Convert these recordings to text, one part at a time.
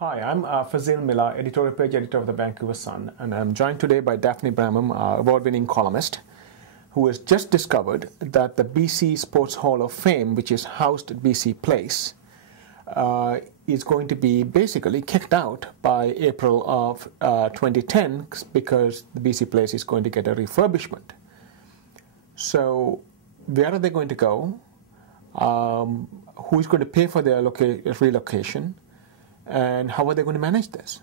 Hi, I'm Fazil Miller, editorial page editor of the Vancouver Sun, and I'm joined today by Daphne Bramham, award-winning columnist, who has just discovered that the BC Sports Hall of Fame, which is housed at BC Place, is going to be basically kicked out by April of 2010 because the BC Place is going to get a refurbishment. So where are they going to go? Who's going to pay for their relocation? And how are they going to manage this?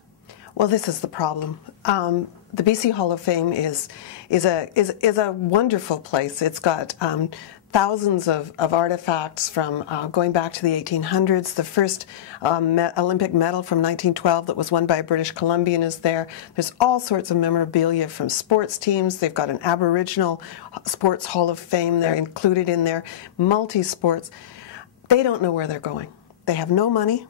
Well, this is the problem. The BC Hall of Fame is a wonderful place. It's got thousands of artifacts from going back to the 1800s. The first Olympic medal from 1912 that was won by a British Columbian is there. There's all sorts of memorabilia from sports teams. They've got an Aboriginal Sports Hall of Fame there included in there, multi-sports. They don't know where they're going. They have no money.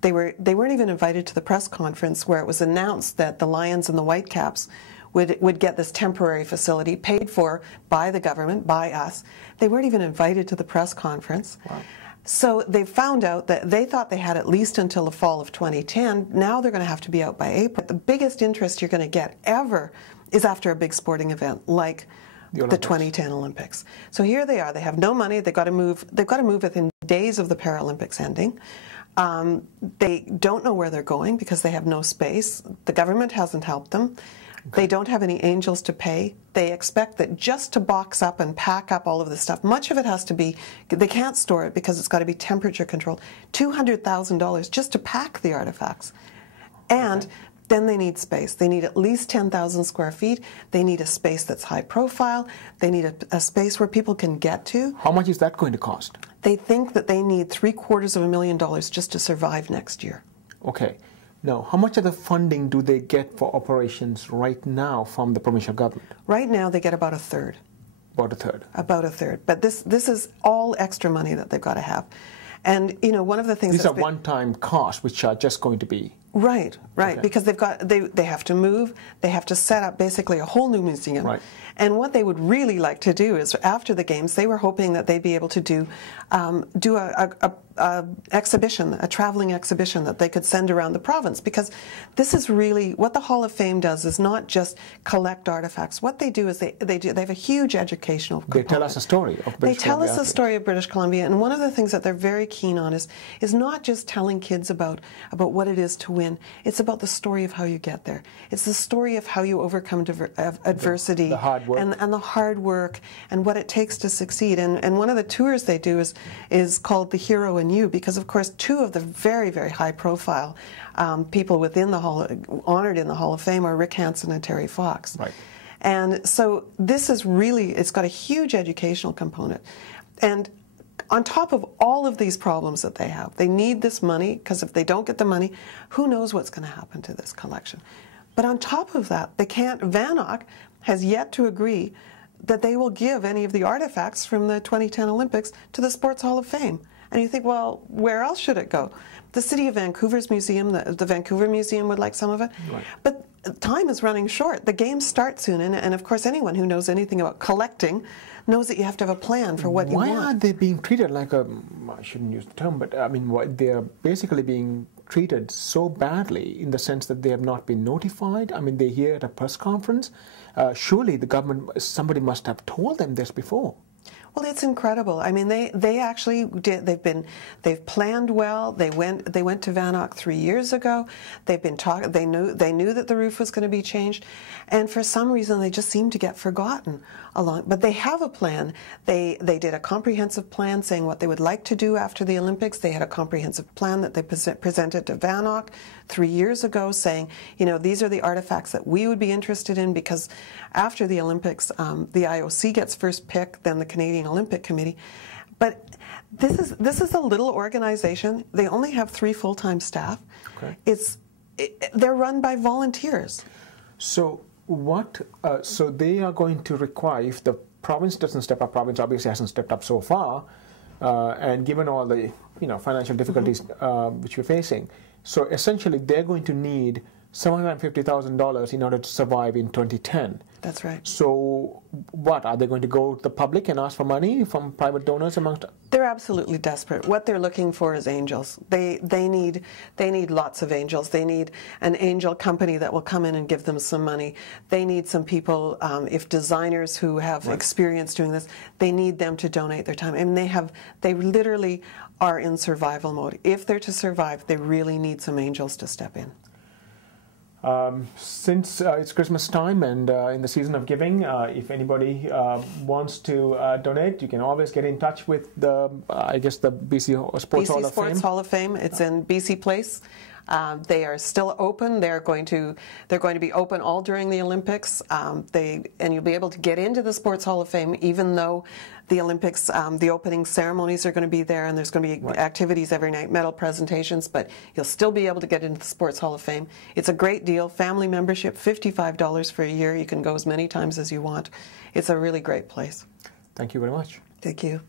They weren't even invited to the press conference where it was announced that the Lions and the Whitecaps would get this temporary facility paid for by the government, by us. They weren't even invited to the press conference. Wow. So they found out that they thought they had at least until the fall of 2010. Now they're going to have to be out by April. The biggest interest you're going to get ever is after a big sporting event like the 2010 Olympics. So here they are. They have no money. They've got to move. They've got to move within days of the Paralympics ending. They don't know where they're going because they have no space. The government hasn't helped them. Okay. They don't have any angels to pay. They expect that just to box up and pack up all of this stuff, much of it has to be, they can't store it because it's got to be temperature controlled, $200,000 just to pack the artifacts. And then they need space. They need at least 10,000 square feet. They need a space that's high profile. They need a space where people can get to. How much is that going to cost? They think that they need $750,000 just to survive next year. Okay. Now, how much of the funding do they get for operations right now from the provincial government? Right now, they get about a third. About a third? About a third. But this is all extra money that they've got to have. And, you know, one of the things these are one-time costs which are just going to be... Right, okay. Because they have to move, they have to set up basically a whole new museum. Right. And what they would really like to do is, after the games, they were hoping that they'd be able to do a exhibition, a traveling exhibition that they could send around the province. Because this is really what the Hall of Fame does is not just collect artifacts. What they do is they have a huge educational component. They tell us a story of British Columbia. They tell us a story of British Columbia, and one of the things that they're very keen on is not just telling kids about what it is to win. It's about the story of how you get there. It's the story of how you overcome adversity, the hard work. And the hard work and what it takes to succeed. And one of the tours they do is called The Hero in You, because of course two of the very, very high profile people within the Hall, honored in the Hall of Fame, are Rick Hansen and Terry Fox. Right. And so this is really, it's got a huge educational component. And on top of all of these problems that they have, they need this money, because if they don't get the money, who knows what's going to happen to this collection. But on top of that, they can't, VANOC has yet to agree that they will give any of the artifacts from the 2010 Olympics to the Sports Hall of Fame. And you think, well, where else should it go? The City of Vancouver's museum, the Vancouver Museum would like some of it. Right. But time is running short. The games start soon, and of course anyone who knows anything about collecting knows that you have to have a plan for what you want. Why are they being treated like a, I shouldn't use the term, but I mean, they're basically being treated so badly in the sense that they have not been notified? I mean, they're here at a press conference. Surely the government, somebody must have told them this before. Well, it's incredible. I mean, they actually did. They've planned well. They went to VANOC 3 years ago. They've been talking. They knew that the roof was going to be changed, and for some reason they just seem to get forgotten along. But they have a plan. They did a comprehensive plan saying what they would like to do after the Olympics. They had a comprehensive plan that they presented to VANOC 3 years ago, saying, you know, these are the artifacts that we would be interested in, because after the Olympics, the IOC gets first pick, then the Canadian Olympic Committee. But this is a little organization. They only have 3 full-time staff. Okay. They're run by volunteers. So what? So they are going to require, if the province doesn't step up, province obviously hasn't stepped up so far, and given all the financial difficulties which we're facing, so essentially they're going to need $750,000 in order to survive in 2010. That's right. So what, are they going to go to the public and ask for money from private donors amongst? They're absolutely desperate. What they're looking for is angels. They need lots of angels. They need an angel company that will come in and give them some money. They need some people, if designers who have experience doing this, they need them to donate their time. And they literally are in survival mode. If they're to survive, they really need some angels to step in. Since it's Christmas time and in the season of giving, if anybody wants to donate, you can always get in touch with the, I guess, the BC Sports Hall of Fame. BC Sports Hall of Fame. It's in BC Place. They are still open. They're going to be open all during the Olympics. And you'll be able to get into the Sports Hall of Fame even though the Olympics, the opening ceremonies are going to be there, and there's going to be activities every night, medal presentations, but you'll still be able to get into the Sports Hall of Fame. It's a great deal. Family membership, $55 for a year. You can go as many times as you want. It's a really great place. Thank you very much. Thank you.